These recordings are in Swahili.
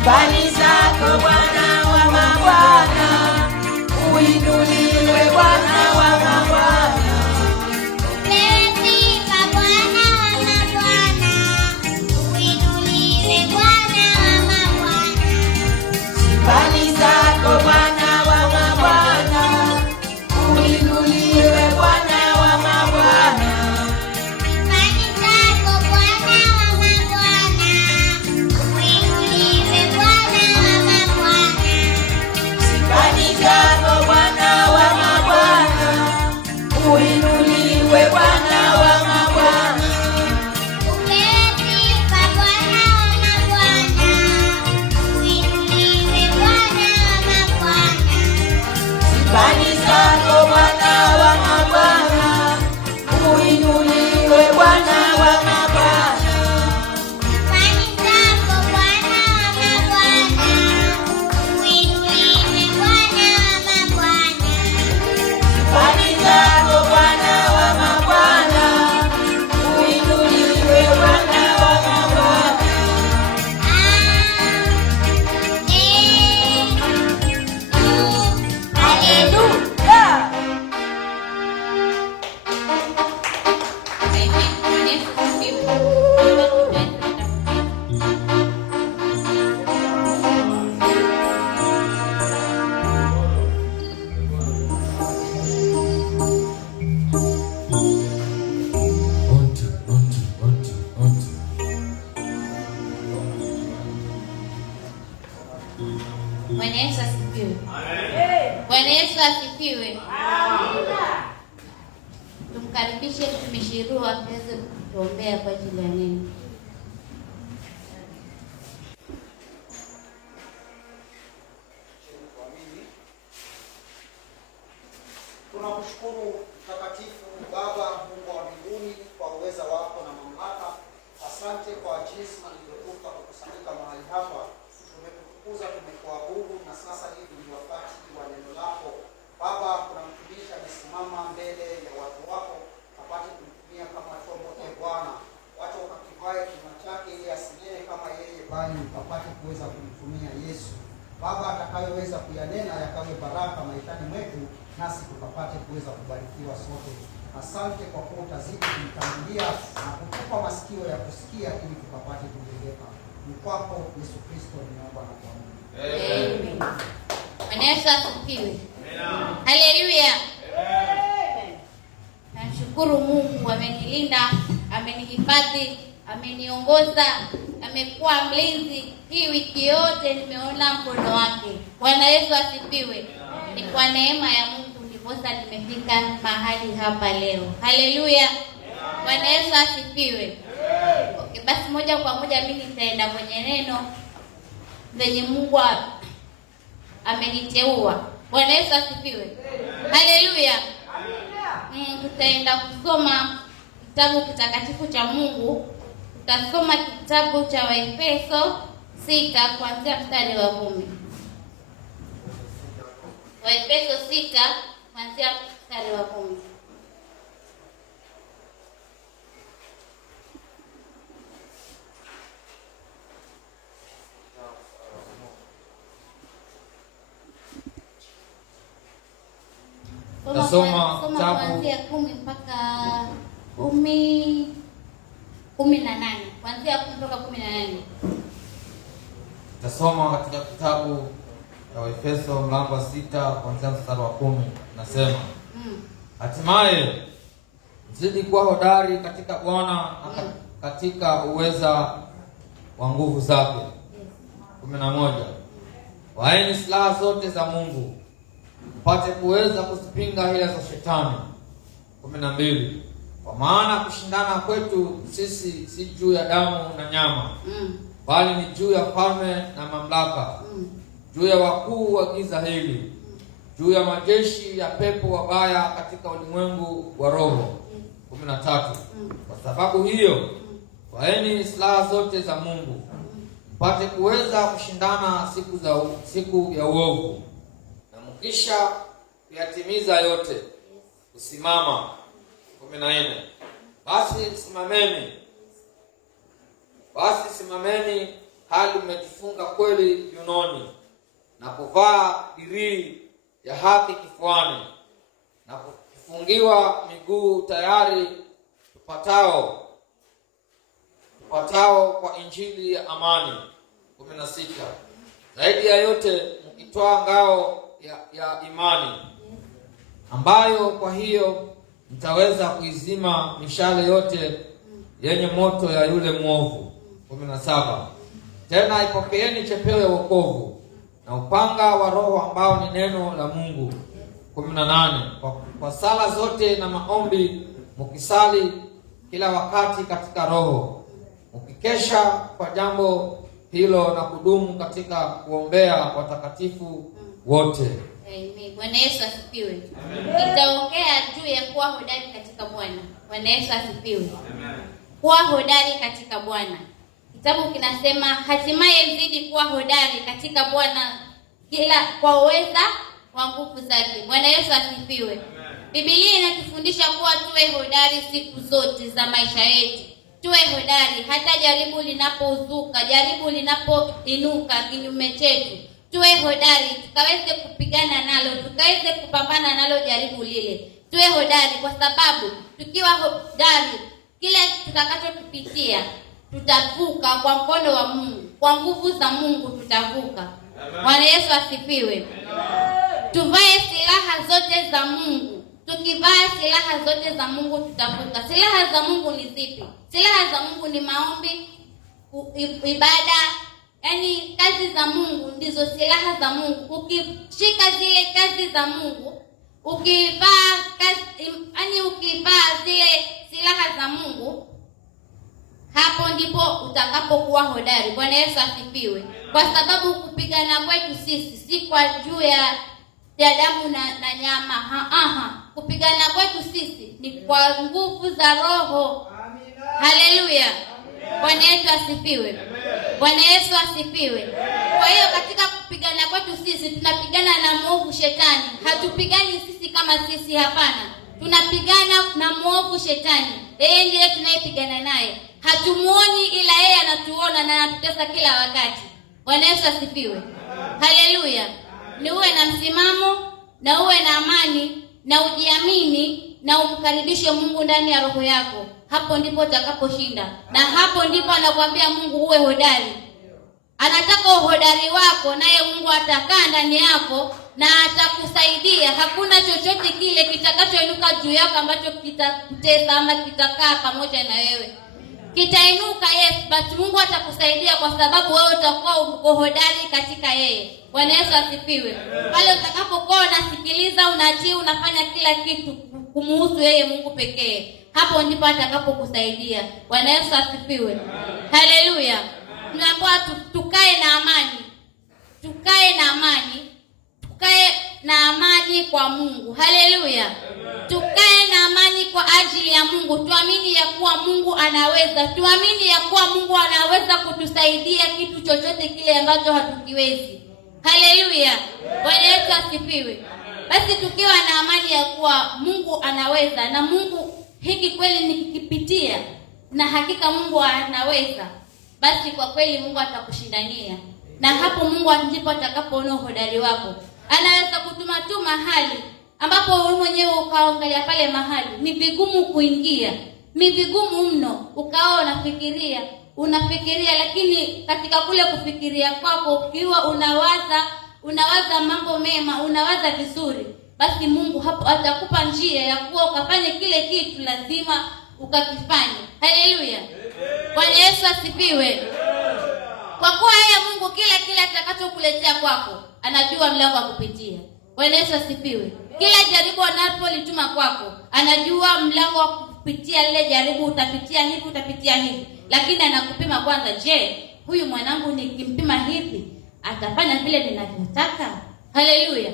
Sifani zako Bwana wa mabwana, uinuliwe Bwana wa mabwana. Umefika Bwana wa mabwana, uinuliwe Bwana wa mabwana. Sifani zako Bwana wa mabwana, uinuliwe Bwana wa mabwana. Sifani zako Bwana wa mabwana, uinuliwe Bwana wa mabwana. Sifani zako Bwana wa mabwana, uinuliwe Bwana wa mabwana. Umefika Bwana wa mabwana, uinuliwe Bwana wa mabwana. Sifani zako Bwana wa mabwana, uinuliwe Bwana wa mabwana. Sifani zako Bwana wa mabwana, uinuliwe Bwana wa mabwana. Sifani zako Bwana wa mabwana, uinuliwe Bwana wa mabwana. Haleluya! Bwana Yesu asifiwe. Bwana Yesu asifiwe. Tumkaribishe mtumishi Roho aweze kutuombea kwa ajili ya neno. Tunakushukuru mtakatifu Baba Mungu wa mbinguni kwa uweza wako na mamlaka. Asante kwa jinsi ulivyotupa kukusanyika mahali hapa. Tumekutukuza, tumekuabudu, na sasa hivi ni wakati wa neno lako. Baba, kuna mtumishi amesimama mbele ya watu wako apate kumtumia kama chombo. Bwana, wacha ukakivae kinywa chake ili asinene kama yeye, bali ukapate kuweza kumtumia Yesu. Baba, atakayoweza kuyanena yakawe baraka maishani mwetu, nasi tukapate kuweza kubarikiwa sote. Asante kwa kuwa utazidi kumtangulia na kutupa masikio ya kusikia ili tukapate kujengeka. Ni kwako Yesu Kristo nimeomba na kuamini. Amen. Bwana Yesu asifiwe. Haleluya. Namshukuru Mungu, amenilinda, amenihifadhi, ameniongoza, amekuwa mlinzi. Hii wiki yote nimeona mkono wake. Bwana Yesu asifiwe. Ni kwa neema ya Mungu ndiposa nimefika mahali hapa leo. Haleluya. Bwana Yesu asifiwe. Okay, basi moja kwa moja mimi nitaenda kwenye neno zenye Mungu ameniteua. Bwana Yesu asifiwe. Haleluya. Tutaenda kusoma kitabu kitakatifu cha Mungu. Tutasoma kitabu cha Waefeso 6 kuanzia mstari wa 10. Waefeso 6 kuanzia mstari wa 10. Nasoma kuanzia 10 mpaka 18. Kuanzia 10 mpaka 18. Tasoma katika kitabu cha Waefeso mlango wa 6 kuanzia mstari wa 10. Nasema, hatimaye mzidi kuwa hodari katika Bwana na katika uweza wa nguvu zake. 11. Vaeni silaha zote za Mungu mpate kuweza kuzipinga hila za shetani. 12. Kwa maana kushindana kwetu sisi si juu ya damu na nyama, bali ni juu ya falme na mamlaka, juu ya wakuu wa giza hili, juu ya majeshi ya pepo wabaya katika ulimwengu wa roho. 13. Kwa sababu hiyo, vaeni silaha zote za Mungu mpate kuweza kushindana siku ya uovu, na mkisha kuyatimiza yote kusimama. 14. Basi simameni hali mmejifunga kweli viunoni, na kuvaa dirii ya haki kifuani, na kufungiwa miguu tayari tupatao kwa injili ya amani. 16. Zaidi ya yote mkitwaa ngao ya imani, ambayo kwa hiyo mtaweza kuizima mishale yote yenye moto ya yule mwovu. 17. Tena ipokeeni chepeo ya wokovu na upanga wa Roho ambao ni neno la Mungu. 18. Kwa sala zote na maombi mukisali kila wakati katika Roho, mukikesha kwa jambo hilo na kudumu katika kuombea watakatifu wote. Amen. Bwana Yesu asifiwe. Nitaongea juu ya kuwa hodari katika Bwana. Bwana Yesu asifiwe. Amen. Kuwa hodari katika Bwana. Kitabu kinasema hatimaye mzidi kuwa hodari katika Bwana kila kwa uweza wa nguvu zake. Bwana Yesu asifiwe. Amen. Biblia inatufundisha kuwa tuwe hodari siku zote za maisha yetu. Tuwe hodari hata jaribu linapozuka, jaribu linapoinuka kinyume chetu. Tuwe hodari tukaweze kupigana nalo, tukaweze kupambana nalo jaribu lile. Tuwe hodari kwa sababu tukiwa hodari kile tutakachokipitia tutavuka kwa mkono wa Mungu. Kwa nguvu za Mungu tutavuka. Bwana Yesu asifiwe. Tuvae silaha zote za Mungu. Tukivaa silaha zote za Mungu tutavuka. Silaha za Mungu ni zipi? Silaha za Mungu ni maombi, ibada, yaani kazi za Mungu ndizo silaha za Mungu. Ukishika zile kazi za Mungu, ukivaa zile silaha za Mungu, hapo ndipo utakapokuwa hodari. Bwana Yesu asifiwe. Kwa sababu kupigana kwetu sisi si kwa juu ya damu na nyama. Kupigana kwetu sisi ni kwa nguvu za Roho. Haleluya. Bwana Yesu asifiwe. Bwana Yesu asifiwe. Kwa hiyo katika kupigana kwetu sisi tunapigana na mwovu shetani. Hatupigani sisi kama sisi, hapana. Tunapigana na mwovu shetani. Yeye ndiye tunayepigana naye. Hatumuoni ila yeye anatuona na anatutesa kila wakati. Bwana Yesu asifiwe. Haleluya. Ni uwe na msimamo na uwe na amani na ujiamini na umkaribishe Mungu ndani ya roho yako. Hapo ndipo utakaposhinda. Na hapo ndipo anakuambia Mungu uwe hodari. Anataka uhodari wako, naye Mungu atakaa ndani yako na atakusaidia. Hakuna chochote kile kitakachoinuka juu yako ambacho kitakutesa ama kitakaa pamoja na wewe. Kitainuka, yes, but Mungu atakusaidia kwa sababu wewe utakuwa uko hodari katika yeye. Bwana Yesu asifiwe. Pale utakapokuwa unasikiliza, unatii, unafanya kila kitu kumuhusu yeye Mungu pekee, hapo ndipo atakapokusaidia. Bwana Yesu asifiwe. Haleluya. Tunaambiwa tukae na amani. Tukae na amani. Tukae na amani kwa Mungu. Haleluya. Tukae na amani kwa ajili ya Mungu. Tuamini ya kuwa Mungu anaweza. Tuamini ya kuwa Mungu anaweza kutusaidia kitu chochote kile ambacho hatukiwezi. Haleluya. Bwana Yesu asifiwe. Basi tukiwa na amani ya kuwa Mungu anaweza, na Mungu hiki kweli nikipitia na hakika Mungu anaweza, basi kwa kweli Mungu atakushindania. Na hapo Mungu ndipo atakapoona uhodari wako. Anaweza kutuma tu mahali ambapo wewe mwenyewe ukaangalia pale mahali ni vigumu kuingia, ni vigumu mno, ukawa unafikiria, lakini katika kule kufikiria kwako, ukiwa unawaza mambo mema, unawaza vizuri, basi Mungu hapo atakupa njia ya kuwa ukafanye kile kitu lazima ukakifanye. Haleluya. Bwana Yesu asifiwe. Kwa kuwa yeye Mungu kila atakachokuletea kwako anajua mlango wa kupitia. Bwana Yesu asifiwe. Kila jaribu anapolituma kwako anajua mlango wa kupitia lile jaribu, utapitia hivi. Lakini anakupima kwanza, je, huyu mwanangu nikimpima hivi atafanya vile ninavyotaka? Haleluya.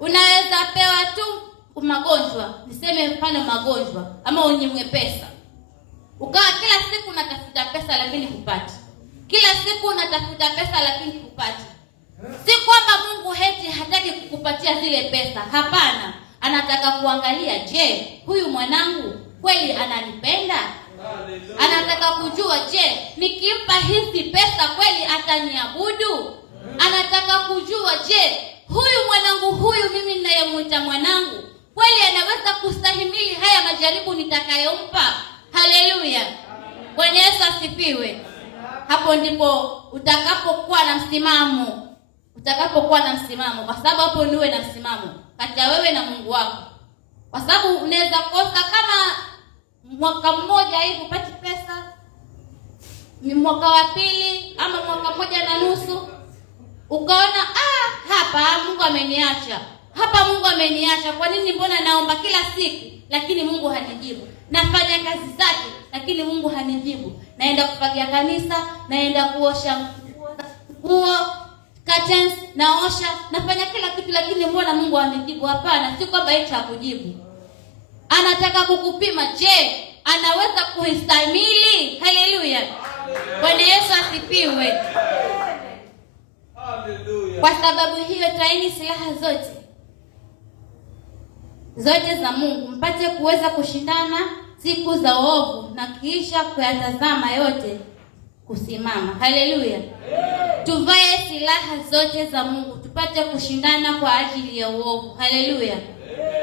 Unaweza pewa tu magonjwa, niseme mfano magonjwa, ama unyimwe pesa. Ukawa kila siku unatafuta pesa lakini hupati. Kila siku unatafuta pesa lakini hupati. Si kwamba Mungu hataki kukupatia zile pesa. Hapana. Anataka kuangalia, je, huyu mwanangu kweli ananipenda? Anataka kujua, je, nikimpa hizi pesa kweli ataniabudu? Anataka kujua, je, huyu mwanangu huyu mimi ninayemuita mwanangu kweli anaweza kustahimili haya majaribu nitakayompa? Haleluya. Bwana Yesu asifiwe. Hapo ndipo utakapokuwa na msimamo. Kwa sababu hapo niwe na msimamo kati ya wewe na Mungu wako. Kwa sababu unaweza kosa kama mwaka mmoja hivi upate pesa, mwaka wa pili ama mwaka mmoja na nusu ukaona hapa Mungu ameniacha. Kwa nini mbona naomba kila siku lakini Mungu hanijibu? Nafanya kazi zake lakini Mungu hanijibu. Naenda kufagia kanisa, naenda kuosha nguo, curtains, naosha, nafanya kila kitu lakini mbona Mungu hanijibu? Hapana, si kwamba yeye hakujibu. Anataka kukupima, je, anaweza kuhimili? Haleluya. Bwana Yesu asifiwe. Kwa sababu hiyo twaeni silaha zote za Mungu mpate kuweza kushindana siku za uovu na kisha kuyatazama yote kusimama. Haleluya. Tuvae silaha zote za Mungu tupate kushindana kwa ajili ya uovu. Haleluya.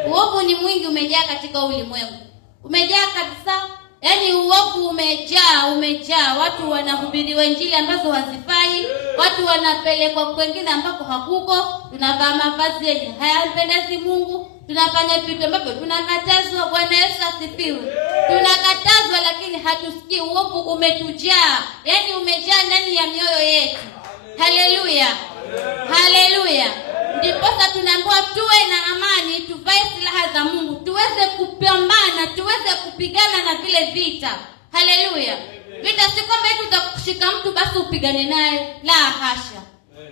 Uovu ni mwingi, umejaa katika ulimwengu. Umejaa kabisa. Yaani uovu umejaa. Watu wanahubiriwa injili ambazo hazifai. Watu wanapelekwa kwengine ambako hakuko. Tunavaa mavazi yenye hayampendezi Mungu. Tunafanya vitu ambavyo tunakatazwa. Bwana Yesu asifiwe. Tunakatazwa lakini hatusikii. Uovu umetujaa. Yaani umejaa ndani ya mioyo yetu. Haleluya. Haleluya. Ndiposa tunaambiwa tuwe na amani, tuvae silaha za Mungu, tuweze kupambana, tuweze kupigana na vile vita. Haleluya. Vita si kwamba eti utakushika mtu basi upigane naye, la hasha.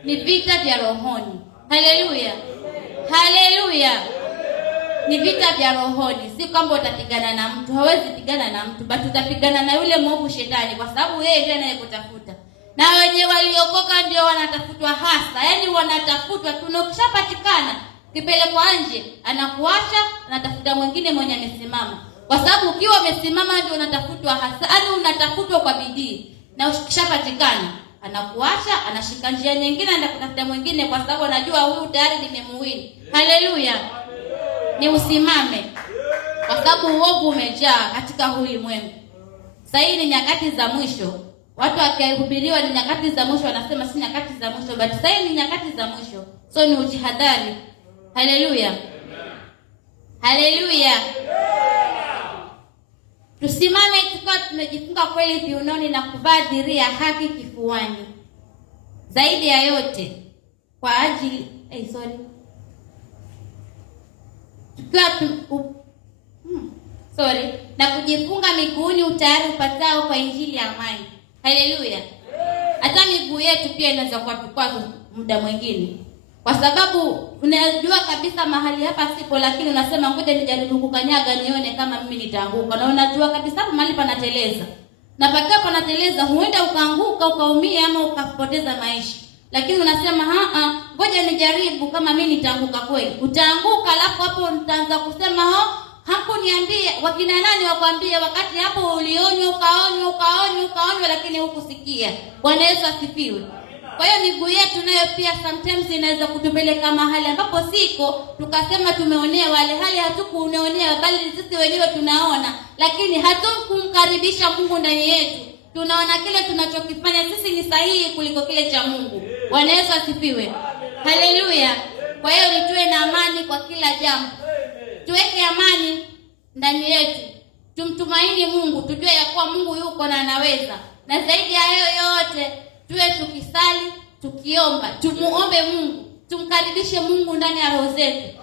Ni vita vya rohoni. Haleluya. Haleluya. Ni vita vya rohoni. Si kwamba utapigana na mtu, hawezi pigana na mtu, bali utapigana na yule mwovu shetani, kwa sababu yeye ndiye anayekutafuta. Na wenye waliokoka ndio wanatafutwa hasa. Yaani wanatafutwa, tunakishapatikana kipelekwa nje, anakuacha, anatafuta mwingine mwenye amesimama. Kwa sababu ukiwa umesimama ndio unatafutwa hasa. Yaani unatafutwa kwa bidii. Na ukishapatikana, anakuacha, anashika njia nyingine, anatafuta mwingine kwa sababu anajua huyu tayari nimemuwini. Haleluya. Ni usimame. Kwa sababu uovu umejaa katika ulimwengu. Sasa hii ni nyakati za mwisho. Watu wakihubiriwa ni nyakati za mwisho wanasema si nyakati za mwisho, but sasa ni nyakati za mwisho. So ni ujihadhari. Haleluya. Haleluya. Tusimame tukiwa tumejifunga kweli viunoni na kuvaa dirii ya haki kifuani. Zaidi ya yote kwa ajili na kujifunga miguuni utayari upatao kwa injili ya amani. Haleluya. Hata miguu yetu pia inaweza kuwa vikwazo muda mwingine. Kwa sababu unajua kabisa mahali hapa sipo, lakini unasema ngoja nijaribu kukanyaga nione kama mimi nitaanguka. Na unajua kabisa mahali panateleza. Na pakapo panateleza huenda ukaanguka, ukaumia ama ukapoteza maisha. Lakini unasema ngoja nijaribu kama mimi nitaanguka kweli. Utaanguka, alafu hapo utaanza kusema hakuniambia. Wakina nani wakwambie wakati hapo ulionywa, ukaonywa lakini hukusikia. Bwana Yesu asifiwe. Kwa hiyo miguu yetu nayo pia sometimes inaweza kutupeleka mahali ambapo siko, tukasema tumeonewa, hali hatukuonewa bali sisi wenyewe tunaona, lakini hatukumkaribisha Mungu ndani yetu. Tunaona kile tunachokifanya sisi ni sahihi kuliko kile cha Mungu. Bwana Yesu asifiwe. Haleluya. Kwa hiyo nituwe na amani kwa kila jambo. Tuweke amani ndani yetu. Tumtumaini Mungu, tujue ya kuwa Mungu yuko na anaweza. Na zaidi ya hayo yote, tuwe tukisali, tukiomba, tumuombe Mungu, tumkaribishe Mungu ndani ya roho zetu.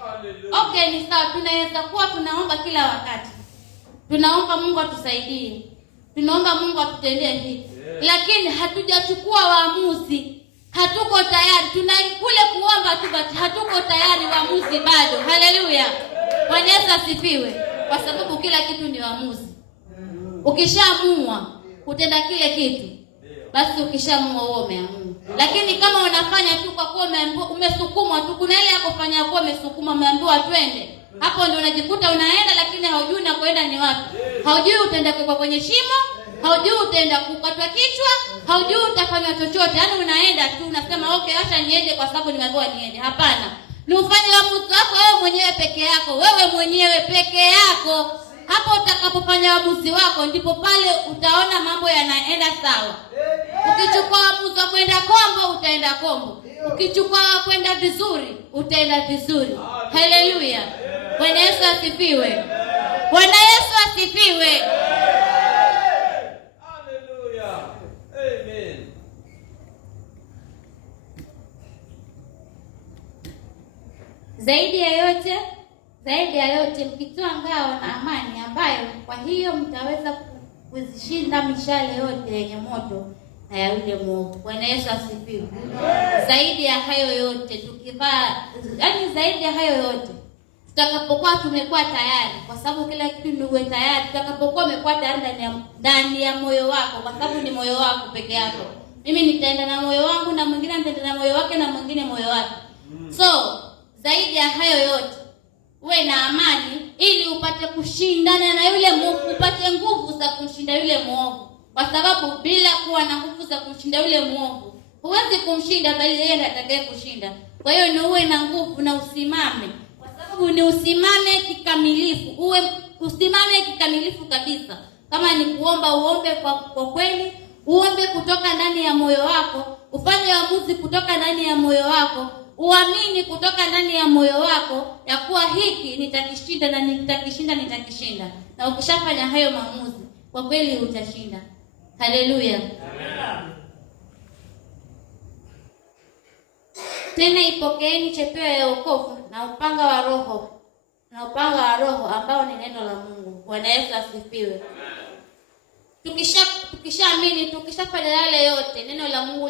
Okay, ni sawa, tunaweza kuwa tunaomba kila wakati. Tunaomba Mungu atusaidie. Tunaomba Mungu atutendee hivi. Lakini hatujachukua waamuzi. Hatuko tayari. Tunakule kuomba tu but hatuko tayari waamuzi bado. Haleluya. Bwana Yesu asifiwe. Kwa sababu kila kitu ni waamuzi. Ukishaamua kutenda kile kitu, basi ukishaamua wewe umeamua. Lakini kama unafanya tu kwa kuwa umesukumwa tu, kuna ile ya kufanya kwa umesukuma, umeambiwa twende, hapo ndio unajikuta unaenda lakini haujui na kwenda ni wapi. Haujui utaenda kwa kwenye shimo Haujui utaenda kukatwa kichwa, haujui utafanya chochote. Yaani unaenda tu unasema okay, acha niende kwa sababu nimeambiwa niende. Hapana. Ni ufanye uamuzi wako wewe mwenyewe peke yako. Wewe mwenyewe peke yako. Hapo utakapofanya uamuzi wako ndipo pale utaona mambo yanaenda sawa. Ukichukua uamuzi wa kwenda kombo, utaenda kombo. Ukichukua kwenda vizuri, utaenda vizuri. Haleluya. Bwana Yesu asifiwe. Bwana Yesu asifiwe. Haleluya. Amen. Zaidi ya yote mkitoa ngao na amani, ambayo kwa hiyo mtaweza kuzishinda mishale yote yenye moto na ya yule mwovu. Bwana Yesu asifiwe. Zaidi ya hayo yote zaidi ya hayo yote tutakapokuwa tumekuwa tayari, kwa sababu kila kitu ni uwe tayari. Tutakapokuwa umekuwa tayari ndani ya moyo wako, kwa sababu ni moyo wako peke yako. Mimi nitaenda na moyo wangu na mwingine ataenda na moyo wake na mwingine moyo wake. So zaidi ya hayo yote uwe na amani ili upate kushindana na yule mwovu, upate nguvu za kumshinda yule mwovu. Kwa sababu bila kuwa na nguvu za kumshinda yule mwovu, huwezi kumshinda, bali yeye ndiye atakaye kushinda. Kwa hiyo ni uwe na nguvu na usimame. Kwa sababu ni usimame kikamilifu, usimame kikamilifu kabisa. Kama ni kuomba, uombe kwa kweli, uombe kutoka ndani ya moyo wako, ufanye uamuzi kutoka ndani ya moyo wako. Uamini kutoka ndani ya moyo wako ya kuwa hiki nitakishinda na nitakishinda. Na ukishafanya hayo maamuzi, kwa kweli utashinda. Haleluya. Amen. Tena ipokeeni chepeo ya wokovu na upanga wa Roho ambao ni neno la Mungu. Bwana Yesu asifiwe. Tukishaamini, tukishafanya yale yote, neno la Mungu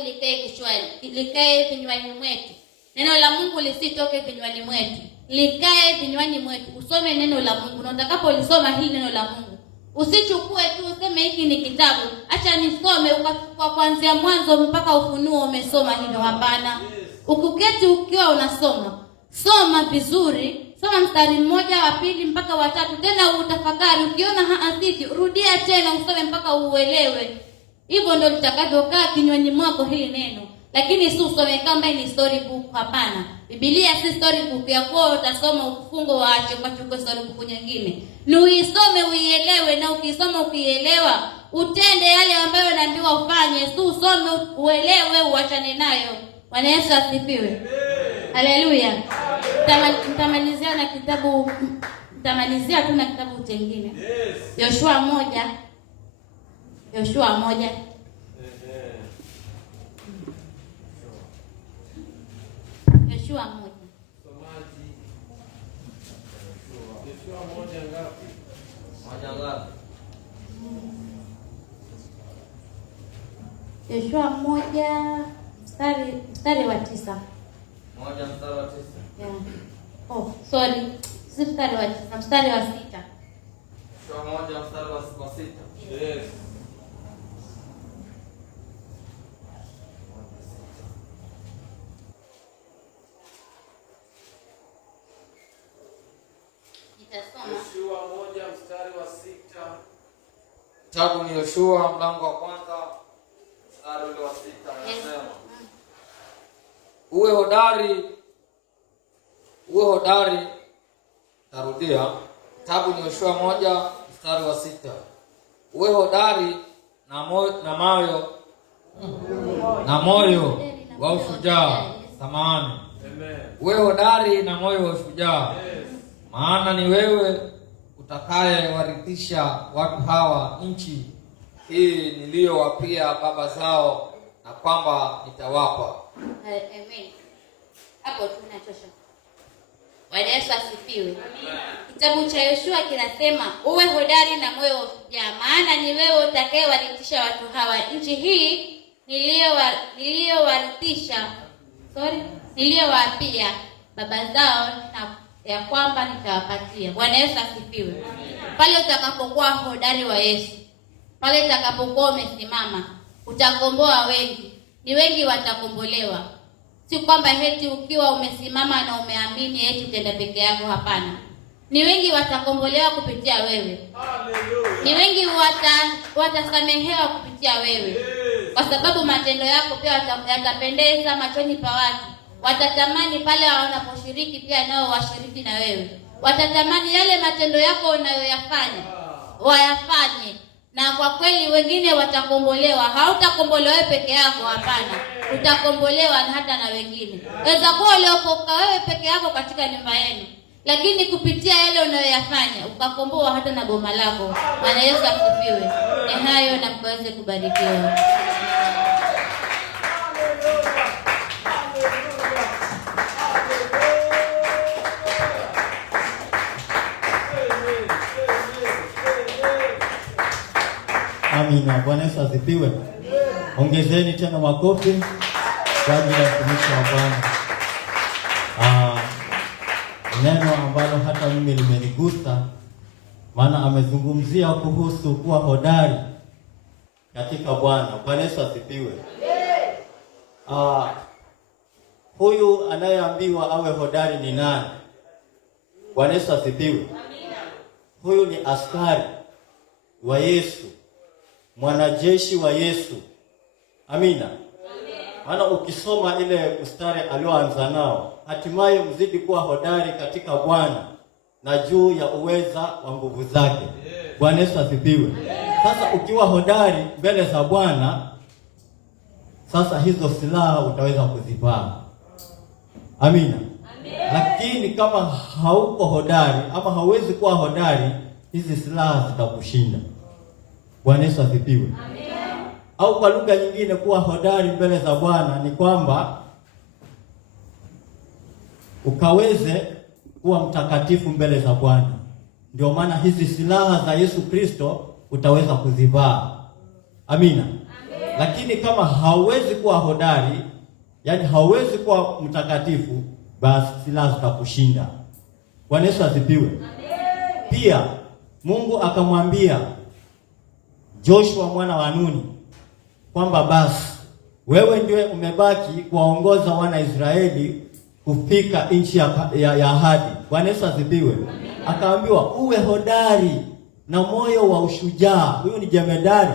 likae vinywani mwetu. Neno la Mungu lisitoke vinywani mwetu, likae vinywani mwetu. Usome neno la Mungu, na utakapolisoma hili neno la Mungu, usichukue tu useme hiki ni kitabu, acha nisome kwa kuanzia mwanzo mpaka Ufunuo umesoma hilo. Hapana. Ukuketi ukiwa unasoma, soma vizuri, soma mstari mmoja, wa pili mpaka wa tatu, tena utafakari. Ukiona haazidi, rudia tena usome mpaka uelewe. Hivyo ndio litakavyokaa kinywani mwako hili neno. Lakini si usome kama ni story book. Hapana. Biblia si story book ya kwa utasoma ufungo waache kwa chukua story book nyingine. Ni uisome uielewe, na ukisoma ukielewa utende yale ambayo unaambiwa ufanye. Si usome uelewe uachane nayo. Bwana Yesu asifiwe. Haleluya. Nitamalizia tu na kitabu kingine. Yoshua 1. Yoshua 1. Yoshua 1. Somaji. Yoshua 1 ngapi? 1 ngapi? Yoshua 1 mstari wa 9. 1 mstari wa 9. Yeah. Oh, sorry. Si mstari wa 9, mstari wa 6. Yoshua 1 mstari wa 6. Yes. Yoshua 1 mstari wa 6. Kitabu ni Yoshua mlango wa kwanza mstari wa 6 anasema, Uwe hodari. Tarudia. Kitabu ni Yoshua 1 mstari wa 6. Uwe hodari na moyo wa ushujaa. Samahani. Amen. Uwe hodari na moyo wa ushujaa. Yes. Maana ni wewe utakayewarithisha watu hawa nchi hii niliyowapia baba zao, na kwamba nitawapa. Amen. Hapo tunatosha. Bwana Yesu asifiwe. Kitabu cha Yoshua kinasema uwe hodari na moyo wa ushujaa, maana ni wewe utakayewarithisha watu hawa nchi hii niliyowapia baba zao, na ya kwamba nitawapatia. Bwana Yesu asifiwe. Pale utakapokuwa hodari wa Yesu, pale utakapokuwa umesimama, utakomboa wengi. Ni wengi watakombolewa. Si kwamba eti ukiwa umesimama na umeamini eti utenda peke yako. Hapana. Ni wengi watakombolewa kupitia wewe. Haleluya. Ni wengi watasamehewa kupitia wewe, kwa sababu matendo yako pia yatapendeza machoni pa watu. Watatamani pale wanaposhiriki pia nao washiriki na wewe. Watatamani yale matendo yako unayoyafanya wayafanye, na kwa kweli wengine watakombolewa. Hautakombolewa wewe peke yako, hapana, utakombolewa hata na wengine. Waweza kuwa uliokoka wewe peke yako katika nyumba yenu, lakini kupitia yale unayoyafanya ukakomboa hata na boma lako. Bwana Yesu asifiwe. Ni hayo, na mkaweze kubarikiwa. Amina. Bwana Yesu asifiwe. Ongezeni tena makofi kwa ajili ya mtumishi wa Bwana. Neno ambalo hata mimi limenigusa, maana amezungumzia kuhusu kuwa hodari katika Bwana. Bwana Yesu asifiwe. Huyu anayeambiwa awe hodari ni nani? Bwana Yesu asifiwe. Huyu ni askari wa Yesu, mwanajeshi wa Yesu. Amina. Maana ukisoma ile mstari alioanza nao, hatimaye mzidi kuwa hodari katika Bwana na juu ya uweza wa nguvu zake. Bwana Yesu asifiwe. Sasa ukiwa hodari mbele za Bwana, sasa hizo silaha utaweza kuzivaa. Amina. Lakini kama hauko hodari ama hauwezi kuwa hodari, hizi silaha zitakushinda. Bwana Yesu asifiwe. Au kwa lugha nyingine, kuwa hodari mbele za Bwana ni kwamba ukaweze kuwa mtakatifu mbele za Bwana. Ndio maana hizi silaha za Yesu Kristo utaweza kuzivaa. Amina. Lakini kama hauwezi kuwa hodari, yani hauwezi kuwa mtakatifu, basi silaha zitakushinda. Bwana Yesu asifiwe. Pia Mungu akamwambia Joshua mwana wa Nuni kwamba basi wewe ndiye umebaki kuwaongoza wana Israeli kufika nchi ya ahadi. Bwana Yesu asifiwe. Akaambiwa uwe hodari na moyo wa ushujaa. Huyu ni jemedari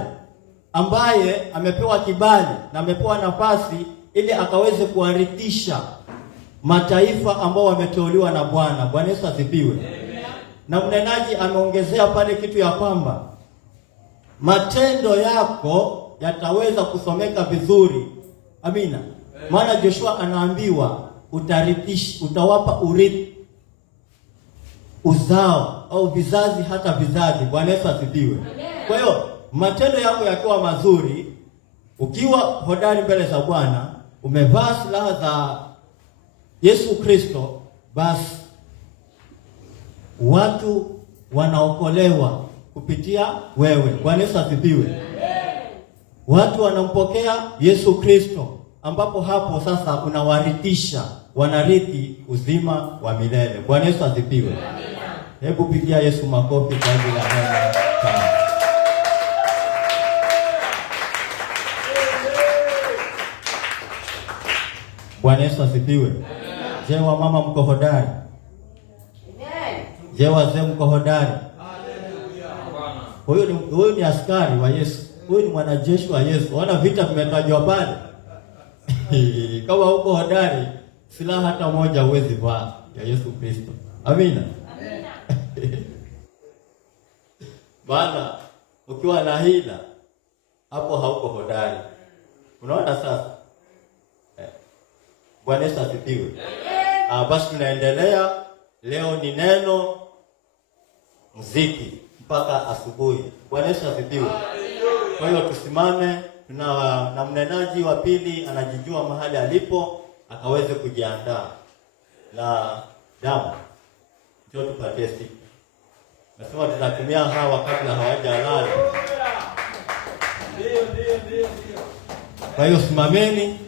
ambaye amepewa kibali na amepewa nafasi ili akaweze kuwarithisha mataifa ambao wameteuliwa na Bwana. Bwana Yesu asifiwe. Na mnenaji ameongezea pale kitu ya kwamba matendo yako yataweza kusomeka vizuri. Amina. Maana Joshua anaambiwa utarithishi, utawapa urithi uzao au vizazi hata vizazi. Bwana Yesu asifiwe. Kwa hiyo matendo yako yakiwa mazuri, ukiwa hodari mbele za Bwana, umevaa silaha za Yesu Kristo, basi watu wanaokolewa kupitia wewe. Bwana Yesu asifiwe. Watu wanampokea Yesu Kristo, ambapo hapo sasa unawarithisha, wanarithi uzima wa milele. Bwana Yesu asifiwe. Hebu pigia Yesu makofi kwa ajili ya neno. Bwana Yesu asifiwe. Je, wa mama mko hodari? Je, wazee mko hodari? Huyu ni askari wa Yesu. Huyu ni mwanajeshi wa Yesu. Wana vita vimetajwa pale. Kama uko hodari, silaha hata moja huwezi vaa ya Yesu Kristo. Amina. Bana, ukiwa na hila, hapo hauko hodari. Unaona sasa? Bwana Yesu asifiwe. Basi tunaendelea. Leo ni neno, muziki mpaka asubuhi. Bwana Yesu asifiwe. Kwa hiyo tusimame, na mnenaji wa pili anajijua mahali alipo, akaweze kujiandaa. Na damu ndio tupatie siku. Nasema tunatumia hawa kabla hawajalala. Kwa hiyo simameni.